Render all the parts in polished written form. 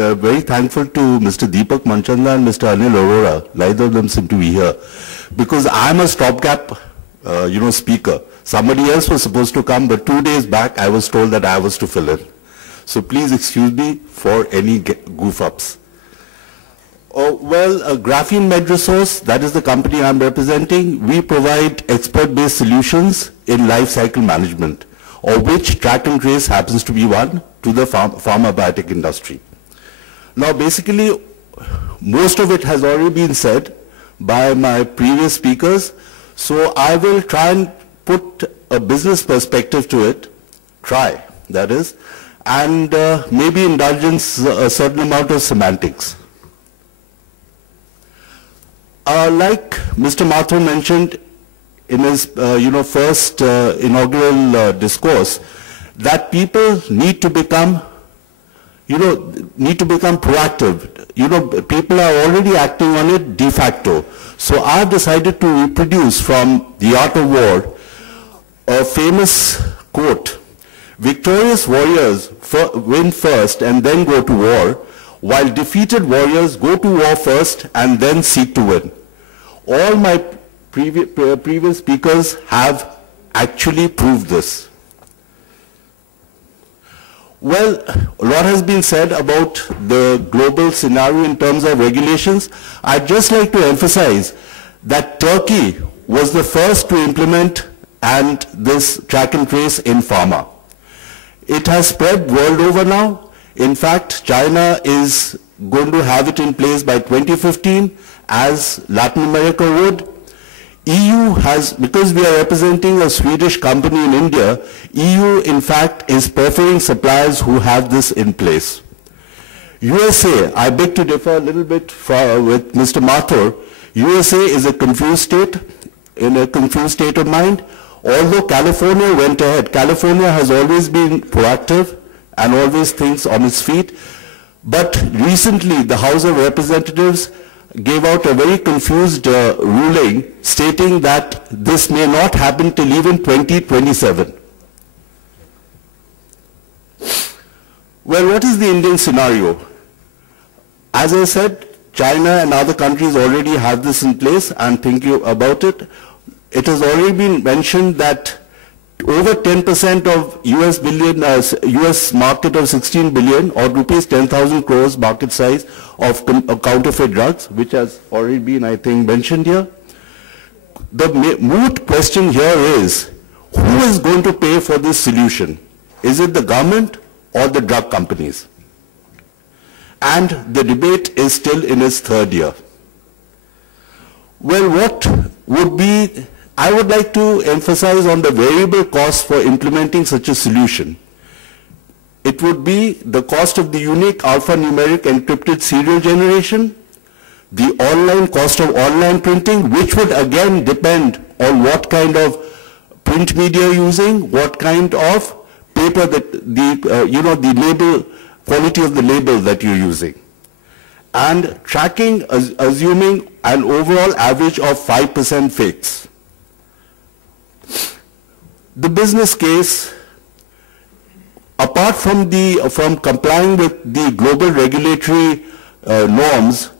Very thankful to Mr. Deepak Manchanda and Mr. Anil Arora. Neither of them seem to be here. Because I'm a stopgap, speaker. Somebody else was supposed to come, but 2 days back I was told that I was to fill in. So please excuse me for any goof-ups. Graphene MedResource, that is the company I'm representing. We provide expert-based solutions in life cycle management, of which track and trace happens to be one to the pharma biotech industry. Now, basically, most of it has already been said by my previous speakers, so I will try and put a business perspective to it, that is, and maybe indulge in a certain amount of semantics. Like Mr. Mathur mentioned in his, first inaugural discourse, that people need to become proactive. People are already acting on it de facto. So I've decided to reproduce from The Art of War a famous quote: victorious warriors win first and then go to war, while defeated warriors go to war first and then seek to win. All my previous speakers have actually proved this. Well, a lot has been said about the global scenario in terms of regulations. I'd just like to emphasize that Turkey was the first to implement this track and trace in pharma. It has spread world over now. In fact, China is going to have it in place by 2015, as Latin America would. EU has, because we are representing a Swedish company in India, EU in fact is preferring suppliers who have this in place. USA, I beg to differ a little bit with Mr. Mathur. USA is a confused state, in a confused state of mind. Although California went ahead, California has always been proactive and always thinks on its feet. But recently, the House of Representatives gave out a very confused ruling stating that this may not happen till even 2027. Well, what is the Indian scenario? As I said, China and other countries already have this in place and thinking about it. It has already been mentioned that over 10% of US market of 16 billion or rupees 10,000 crores market size of counterfeit drugs, which has already been, I think, mentioned here. The moot question here is, who is going to pay for this solution? Is it the government or the drug companies? And the debate is still in its third year. Well, what would be, I would like to emphasize on the variable cost for implementing such a solution. It would be the cost of the unique alphanumeric encrypted serial generation, the online cost of online printing, which would again depend on what kind of print media you're using, what kind of paper that the label, quality of the label that you're using, and tracking, assuming an overall average of 5% fakes. The business case, apart from complying with the global regulatory norms,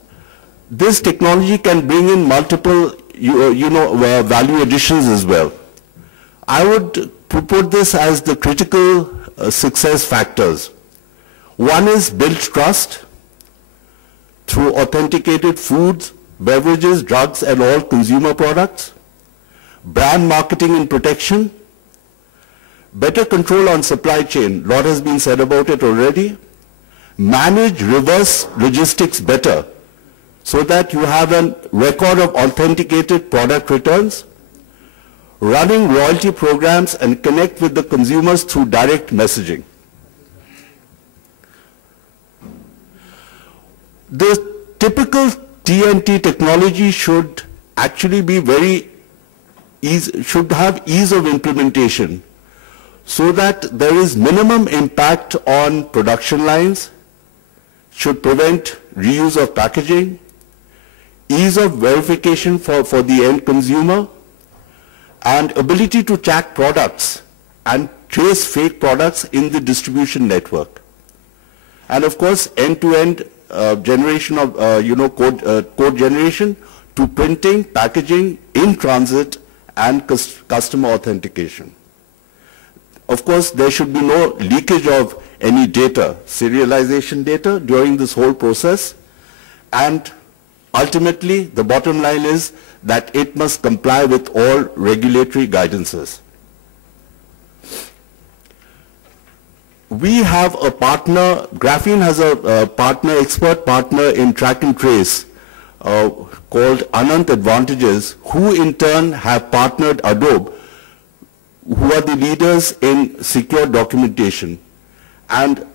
this technology can bring in multiple value additions as well. I would put this as the critical success factors. One is build trust through authenticated foods, beverages, drugs, and all consumer products. Brand marketing and protection. Better control on supply chain. A lot has been said about it already. Manage reverse logistics better so that you have a record of authenticated product returns. Running royalty programs and connect with the consumers through direct messaging. The typical TNT technology should actually be should have ease of implementation so that there is minimum impact on production lines, should prevent reuse of packaging, ease of verification for the end consumer, and ability to track products and trace fake products in the distribution network. and of course end-to-end generation of code generation to printing, packaging, in transit, and customer authentication. Of course, there should be no leakage of any data, serialization data during this whole process, and ultimately the bottom line is that it must comply with all regulatory guidances. We have a partner, Graphene has a partner, expert partner in track and trace called Anant Advantages, who in turn have partnered Adobe, who are the leaders in secure documentation. And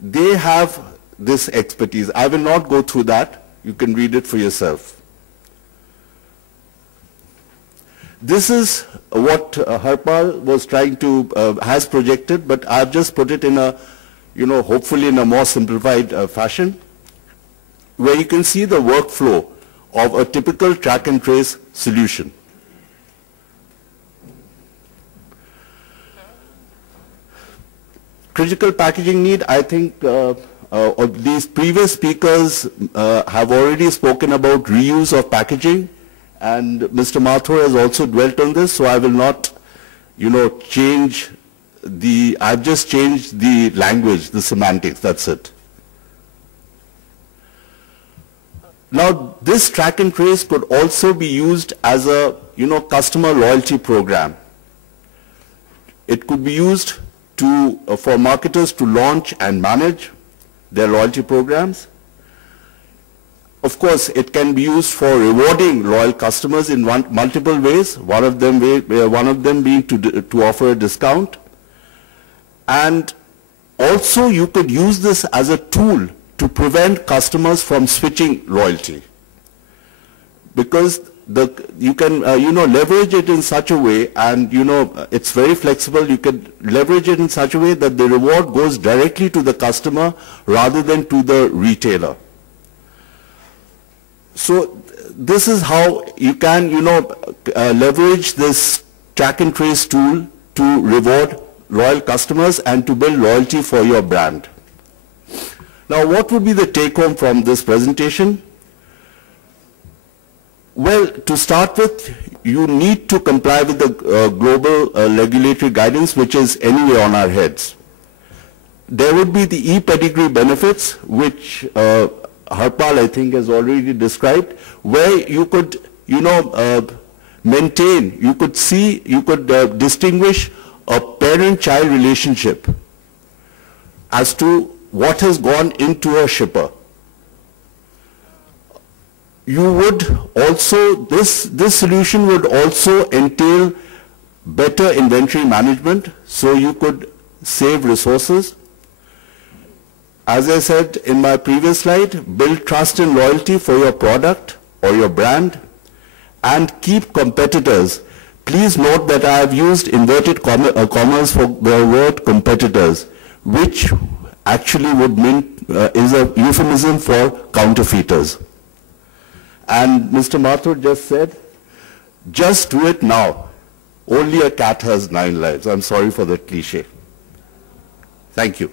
they have this expertise. I will not go through that. You can read it for yourself. This is what Harpal was trying to, has projected, but I've just put it in a, hopefully in a more simplified fashion, where you can see the workflow of a typical track and trace solution. Critical packaging need, I think these previous speakers have already spoken about reuse of packaging, and Mr. Mathur has also dwelt on this, so I will not, change the, I've just changed the language, the semantics, that's it. Now, this track and trace could also be used as a, customer loyalty program. It could be used for marketers to launch and manage their loyalty programs. Of course, it can be used for rewarding loyal customers in multiple ways, one of them being to offer a discount. And also you could use this as a tool to prevent customers from switching loyalty. Because you can, leverage it in such a way, and, it's very flexible. You can leverage it in such a way that the reward goes directly to the customer rather than to the retailer. So this is how you can, leverage this track and trace tool to reward loyal customers and to build loyalty for your brand. Now, what would be the take home from this presentation? Well, to start with, you need to comply with the global regulatory guidance, which is anyway on our heads. There would be the e-pedigree benefits, which Harpal, I think, has already described, where you could, maintain, you could see, you could distinguish a parent-child relationship as to what has gone into a shipper. You would also, this solution would also entail better inventory management, so you could save resources. As I said in my previous slide, build trust and loyalty for your product or your brand, and keep competitors. Please note that I have used inverted commas for the word competitors, which actually would mean is a euphemism for counterfeiters. And Mr. Mathur just said, just do it now. Only a cat has 9 lives. I'm sorry for the cliche. Thank you.